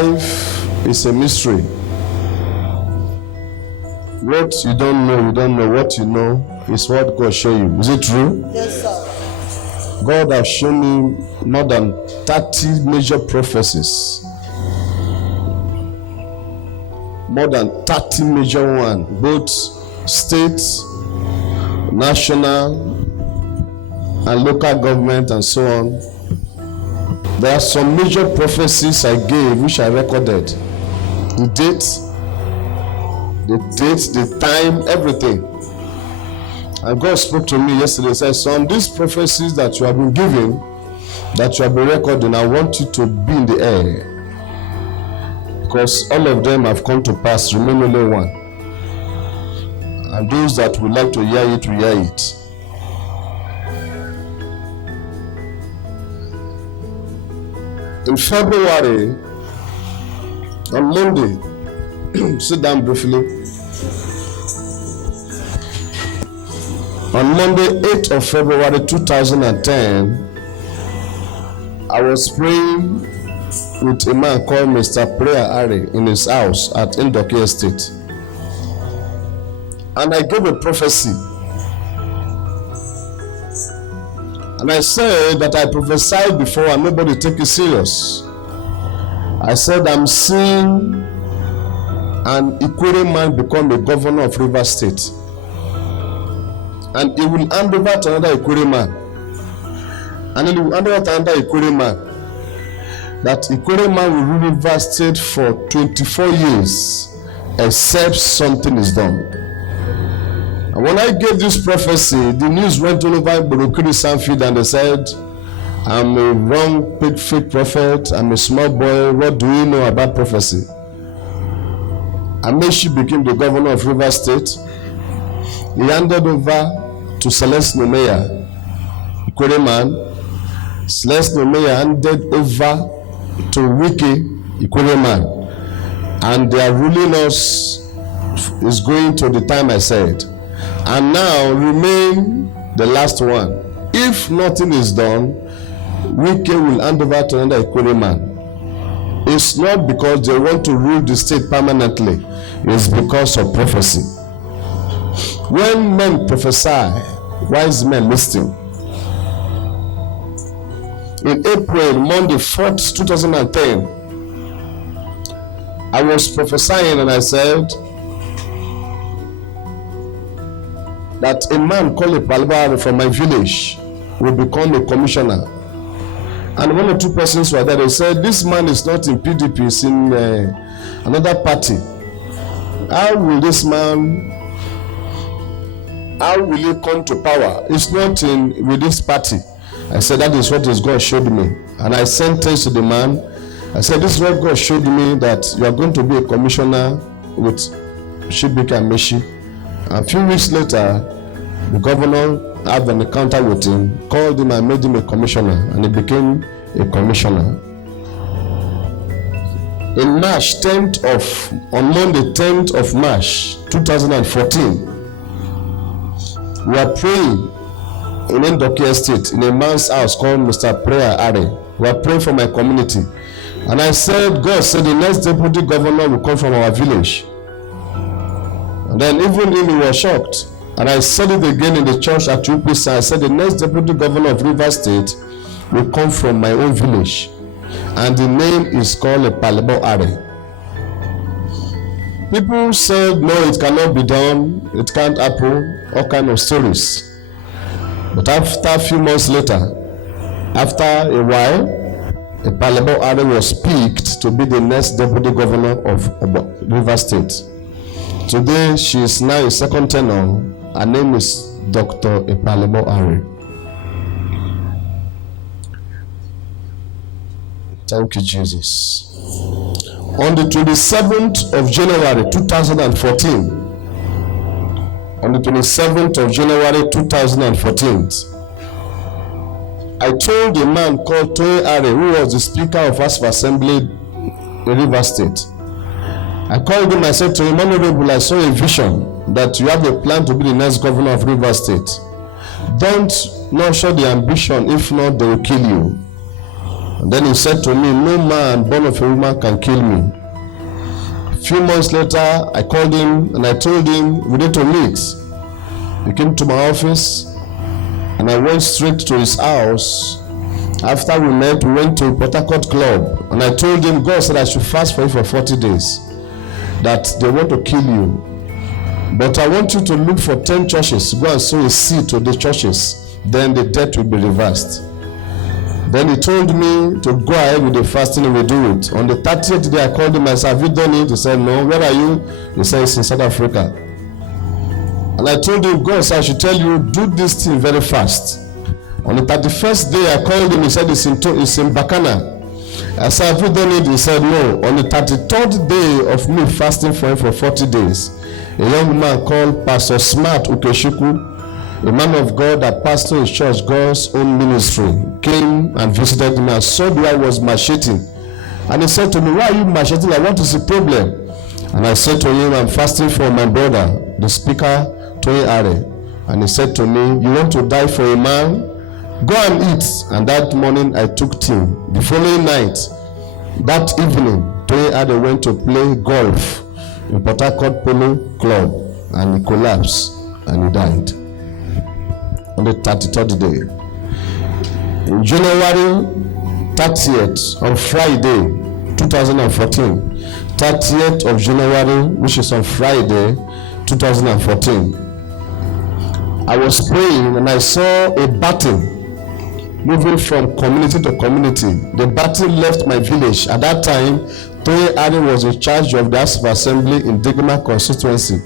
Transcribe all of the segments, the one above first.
Life is a mystery. What you don't know, you don't know. What you know is what God show you. Is it true? Yes, sir. God has shown me more than 30 major prophecies. More than 30 major ones, both state, national, and local government, and so on. There are some major prophecies I gave, which I recorded. The date, the time, everything. And God spoke to me yesterday. He said, "Son, these prophecies that you have been given, that you have been recording, I want you to be in the air. Because all of them have come to pass, remain only one. And those that would like to hear it, will hear it." In February, on Monday, sit down briefly. On Monday, 8th of February 2010, I was praying with a man called Mr. Prayer Ari in his house at Indoki Estate. And I gave a prophecy. And I said that I prophesied before and nobody take it serious. I said I'm seeing an Ikwere man become a governor of Rivers State. And he will hand over to another Ikwere man. And he will hand over to another Ikwere man. That Ikwere man will rule Rivers State for 24 years, except something is done. And when I gave this prophecy, the news went all over OMOKIRI Sanfield, and they said, "I'm a wrong, fake prophet. I'm a small boy. What do you know about prophecy?" And then she became the governor of Rivers State. He handed over to Celeste Nomeya, Ikwere man. Celeste Nomeya handed over to Wiki, Ikwere man. And their ruling us is going to the time I said. And now remain the last one. If nothing is done, Wiki will hand over to another Ikwere man. It's not because they want to rule the state permanently. It's because of prophecy. When men prophesy, wise men listen. In April, Monday 4th, 2010, I was prophesying and I said that a man called Ipalibari from my village will become a commissioner. And one or two persons were there. They said, "This man is not in PDP, he's in another party. How will this man, how will he come to power? It's not with this party." I said, "That is what God showed me." And I sent text to the man. I said, "This is what God showed me, that you are going to be a commissioner with Shibika and Meshi." A few weeks later, the governor had an encounter with him, called him and made him a commissioner, and he became a commissioner. In March, on Monday 10th of March 2014, we are praying in Indoki Estate in a man's house called Mr. Prayer Ari. We are praying for my community. And I said, God said the next deputy governor will come from our village. And then even him, he was shocked. And I said it again in the church at UPC. I said the next deputy governor of Rivers State will come from my own village. And the name is called Ipalibari Ari. People said, "No, it cannot be done. It can't happen." All kind of stories. But after a few months later, after a while, Ipalibari Ari was picked to be the next deputy governor of Rivers State. Today, she is now a second tenor. Her name is Dr. Ipalibari Ari. Thank you, Jesus. On the 27th of January 2014, on the 27th of January 2014, I told a man called Toye Ari, who was the Speaker of House of Assembly in Rivers State. I called him, I said to him, "Honorable, I saw a vision that you have a plan to be the next governor of Rivers State. Don't nurture the ambition, if not, they will kill you." And then he said to me, no man born of a woman can kill me. A few months later, I called him and I told him we need to meet. He came to my office and I went straight to his house. After we met, we went to Prophetic Club and I told him God said I should fast for you for 40 days, that they want to kill you. But I want you to look for 10 churches, go and sow a seed to the churches, then the debt will be reversed. Then he told me to go ahead with the fasting and we do it. On the 30th day I called him, I said, have you done it? He said, no. Where are you? He said, it's in South Africa. And I told him, God said I should tell you, do this thing very fast. On the 31st day I called him, he said, it's in Bacana. I said, have you done it? He said, no. On the 33rd day of me fasting for him for 40 days, a young man called Pastor Smart Ukeshuku, a man of God that pastored his church, God's own ministry, came and visited me and saw the way I was macheting. And he said to me, why are you macheting? Like, what is the problem? And I said to him, I'm fasting for my brother, the speaker, Tony Are. And he said to me, you want to die for a man? Go and eat. And that morning I took tea. The following night, that evening, Tony Are went to play golf in Prophetic Polo Club and he collapsed and he died on the 33rd day. In January 30th, on Friday 2014, 30th of January, which is on Friday 2014, I was praying and I saw a baton moving from community to community. The baton left my village. At that time, Toye Adi was in charge of the House of Assembly in Degema constituency.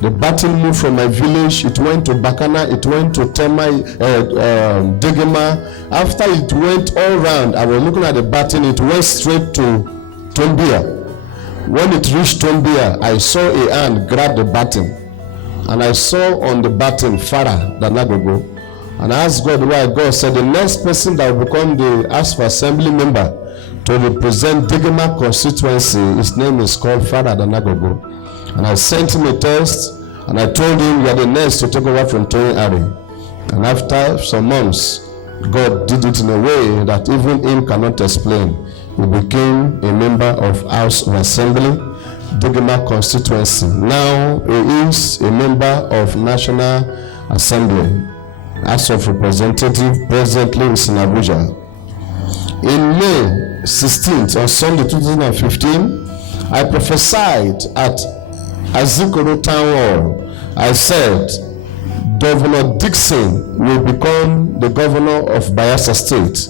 The baton moved from my village, it went to Bacana, it went to Degema. After it went all round, I was looking at the baton, it went straight to Tombia. When it reached Tombia, I saw a hand grab the baton. And I saw on the baton, Farah Danagogo. And I asked God why. God said the next person that will become the House of Assembly member to represent Degema constituency, his name is called Farah Danagogo. And I sent him a text and I told him you are the next to take over from Tony Ari. And after some months, God did it in a way that even him cannot explain. He became a member of House of Assembly, Degema constituency. Now he is a member of National Assembly, House of Representatives, presently in Abuja. In May 16th, on Sunday 2015, I prophesied at Azikoro Town Hall. I said, Governor Dixon will become the governor of Bayelsa State.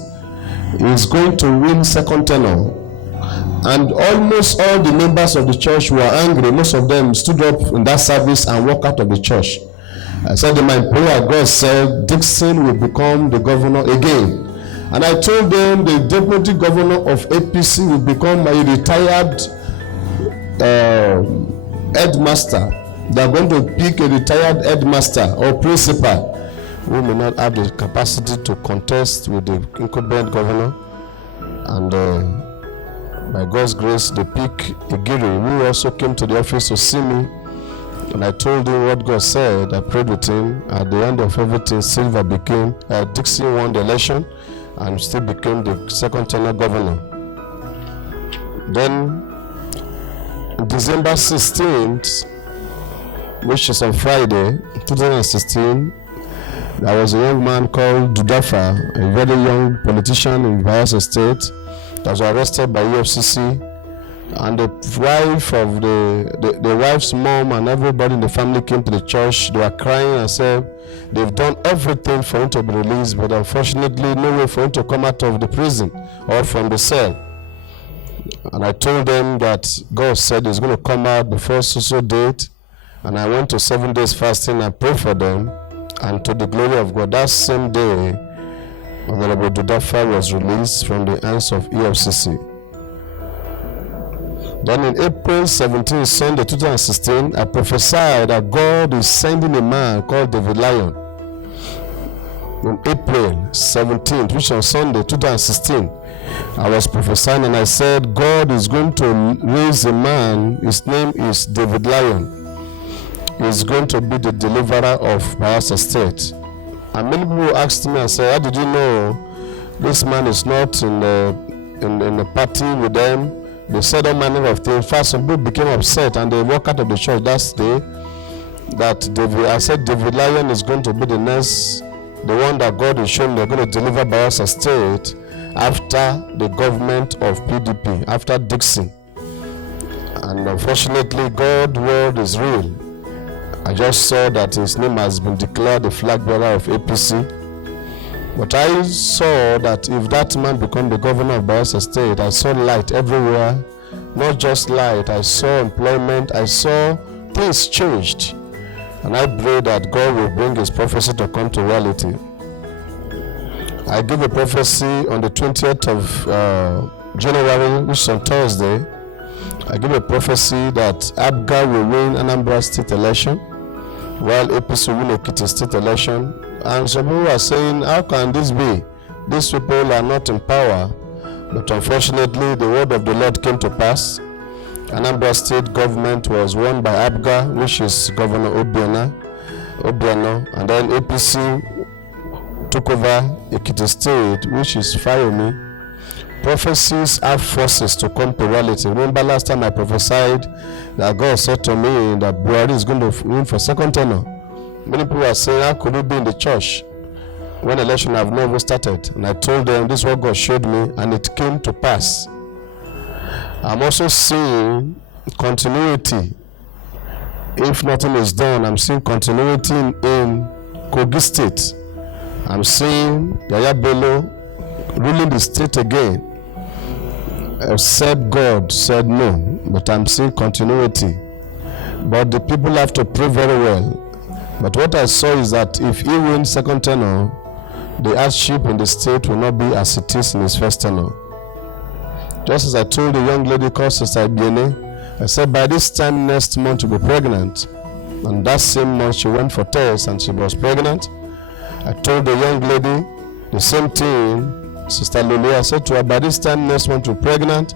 He is going to win second tenure. And almost all the members of the church were angry. Most of them stood up in that service and walked out of the church. I said in my prayer, God said, Dixon will become the governor again. And I told them the deputy governor of APC will become a retired headmaster. They are going to pick a retired headmaster or principal who may not have the capacity to contest with the incumbent governor. And by God's grace, they pick Igiri, who also came to the office to see me. And I told him what God said. I prayed with him. At the end of everything, Silva became, Dixon won the election and still became the second tenure governor. Then, December 16th, which is on Friday, 2016, there was a young man called Dudafa, a very young politician in Bayelsa State, that was arrested by EFCC. And the wife of the wife's mom and everybody in the family came to the church. They were crying and said they've done everything for him to be released, but unfortunately no way for him to come out of the prison or from the cell. And I told them that God said he's going to come out before so date. And I went to 7 days fasting and prayed for them. And to the glory of God, that same day, Honorable Dudafa was released from the hands of EFCC. Then in April 17, Sunday 2016, I prophesied that God is sending a man called David Lion. In April 17th, which on Sunday 2016, I was prophesying and I said, God is going to raise a man, his name is David Lion. He is going to be the deliverer of Bayelsa State. And many people asked me and said, how did you know This man is not in the party with them. They said all manner of things. First, some people became upset and they walked out of the church that day. I said David Lion is going to be the next, the one that God is showing they're going to deliver Bayelsa State after the government of PDP, after Dixon. And unfortunately, God's word is real. I just saw that his name has been declared the flag bearer of APC. But I saw that if that man become the governor of Bayelsa State, I saw light everywhere. Not just light, I saw employment, I saw things changed. And I pray that God will bring his prophecy to come to reality. I give a prophecy on the 20th of January, which is on Thursday. I give a prophecy that ABGA will win Anambra State election, while APC will win Ekiti State election. And some people are saying, how can this be? These people are not in power. But unfortunately, the word of the Lord came to pass. Anambra State government was won by ABGA, which is Governor Obiano, and then APC took over Ekiti State, which is Fayomi. Prophecies have forces to come to reality. Remember last time I prophesied that God said to me that Buhari is going to win for second tenure. Many people are saying, how could it be in the church when election have never started? And I told them this is what God showed me, and it came to pass. I'm also seeing continuity. If nothing is done, I'm seeing continuity in Kogi State. I'm seeing Yaya Bello ruling the state again. Except God said no, but I'm seeing continuity. But the people have to pray very well. But what I saw is that if he wins second tenure, the hardship in the state will not be as it is in his first tenure. Just as I told the young lady called Sister Ibiene, I said by this time next month you'll be pregnant. And that same month she went for tests and she was pregnant. I told the young lady the same thing, Sister Lulu. I said to her, by this time next month you're pregnant.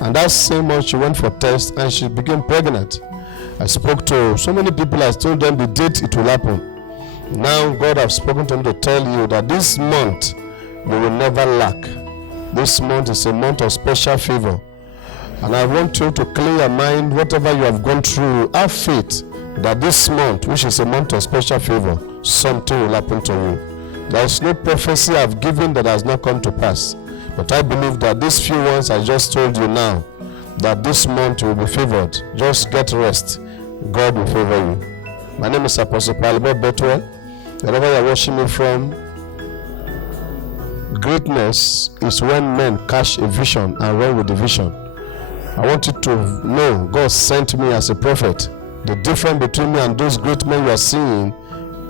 And that same month she went for tests and she became pregnant. I spoke to so many people. I told them the date it will happen. Now God has spoken to me to tell you that this month you will never lack. This month is a month of special favor. And I want you to clear your mind, whatever you have gone through, have faith that this month, which is a month of special favor, something will happen to you. There is no prophecy I've given that has not come to pass. But I believe that these few ones I just told you now, that this month you will be favored. Just get rest. God will favor you. My name is Apostle Palibot Betwell. Wherever you are watching me from, greatness is when men catch a vision and run with the vision. I want you to know God sent me as a prophet. The difference between me and those great men you are seeing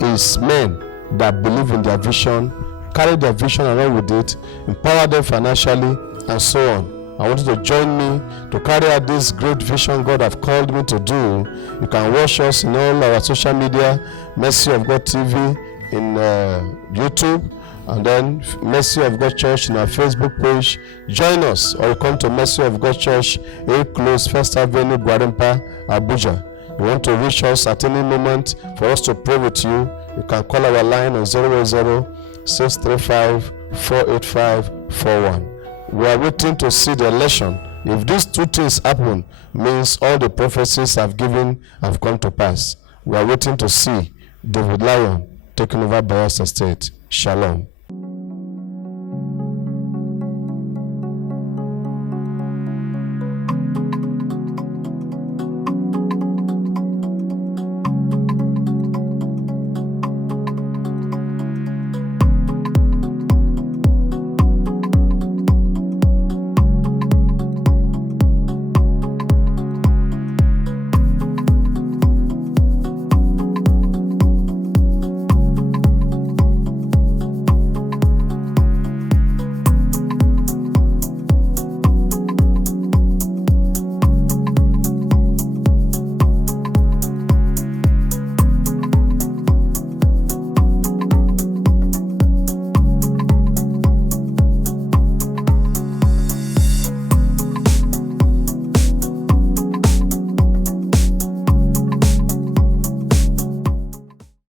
is men that believe in their vision, carry their vision and run with it, empower them financially, and so on. I want you to join me to carry out this great vision God have called me to do. You can watch us in all our social media, Mercy of God TV in YouTube, and then Mercy of God Church in our Facebook page. Join us, or you come to Mercy of God Church, 8 Close, First Avenue, Gwarimpa, Abuja. You want to reach us at any moment for us to pray with you, you can call our line on 080-635-48541. We are waiting to see the election. If these two things happen, means all the prophecies I've given have come to pass. We are waiting to see David Lion taking over Bayelsa State. Shalom.